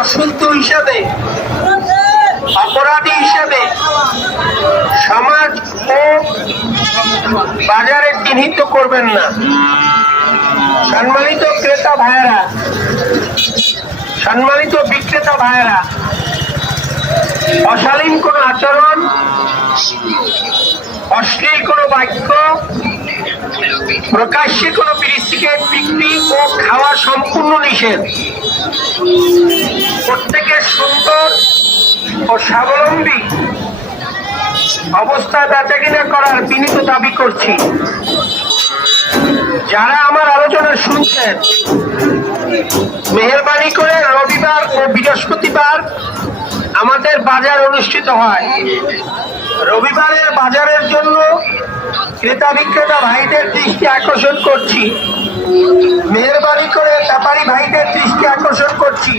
অশুদ্ধ হিসাবে, অপরাধী হিসাবে সমাজ ও বাজারে চিহ্নিত করবেন না। সম্মানিত ক্রেতা ভাইয়েরা, সম্মানিত বিক্রেতা ভাইয়েরা, অশালীন কোনো আচরণ, অশ্লীল কোনো বাক্য, প্রকাশ্যে কোনো বিড়ি সিগারেট বিক্রি ও খাওয়া সম্পূর্ণ নিষেধ। প্রত্যেকের সুন্দর ও স্বাবলম্বী অবস্থায় বেচাকেনা করার বিনীত দাবি করছি। যারা আমার আলোচনা শুনছেন, মেহেরবানি করে রবিবার ও বৃহস্পতিবার আমাদের বাজার অনুষ্ঠিত হয়। রবিবারের বাজারের জন্য ক্রেতা বিক্রেতা ভাইদের দৃষ্টি আকর্ষণ করছি। মেহেরবানি করে ব্যাপারী ভাইদের দৃষ্টি আকর্ষণ করছি।